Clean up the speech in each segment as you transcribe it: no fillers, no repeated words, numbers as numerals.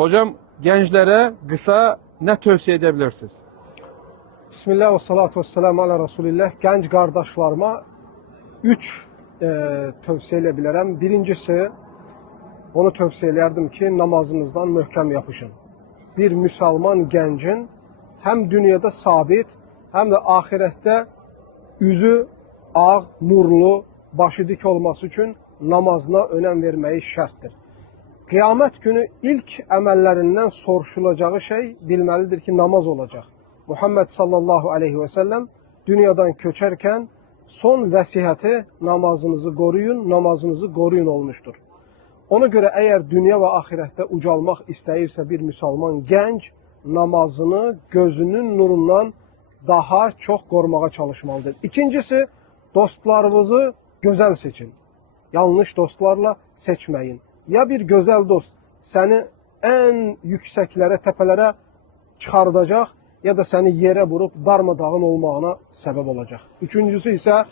Hocam gençlere kısa ne tövsiye edebilirsiniz? Bismillah ve salatu ve selamu ala Resulillah. Gənc qardaşlarıma 3 tövsiyə elə bilərəm. Birincisi, onu tövsiyə eləyərdim ki, namazınızdan möhkəm yapışın. Bir müsəlman gəncin həm dünyada sabit, həm də ahirətdə üzü ağ, nurlu, başı dik olması üçün namazına önəm verməyi şərtdir. Qiyamət günü ilk əməllərindən soruşulacağı şey bilməlidir ki, namaz olacaq. Muhammed sallallahu aleyhi ve sellem dünyadan köçərkən son vəsiyyəti namazınızı qoruyun olmuşdur. Ona görə əgər dünya və axirətdə ucalmaq istəyirsə bir müsəlman gənc namazını gözünün nurundan daha çox qorumağa çalışmalıdır. İkincisi, dostlarınızı gözəl seçin. Yanlış dostlarla seçməyin. Ya bir gözəl dost səni ən yüksəklərə, təpələrə çıxardacaq, ya da səni yerə vurub darmadağın olmağına səbəb olacaq. Üçüncüsü isə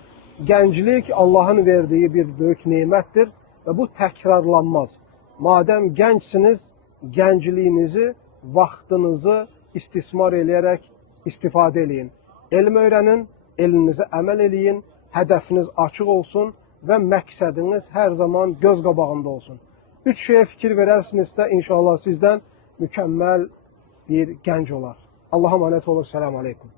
gənclik Allahın verdiyi bir böyük nemətdir və bu təkrarlanmaz. Madəm gəncsiniz, gəncliyinizi, vaxtınızı istismar eləyərək istifadə eləyin. Elm öyrənin, elinizi əməl eləyin, hədəfiniz açıq olsun və məqsədiniz hər zaman göz qabağında olsun. 3 şeyə fikir verərsinizsə, inşallah sizdən mükəmməl bir gənc olar. Allah'a emanet olun. Selamun Aleyküm.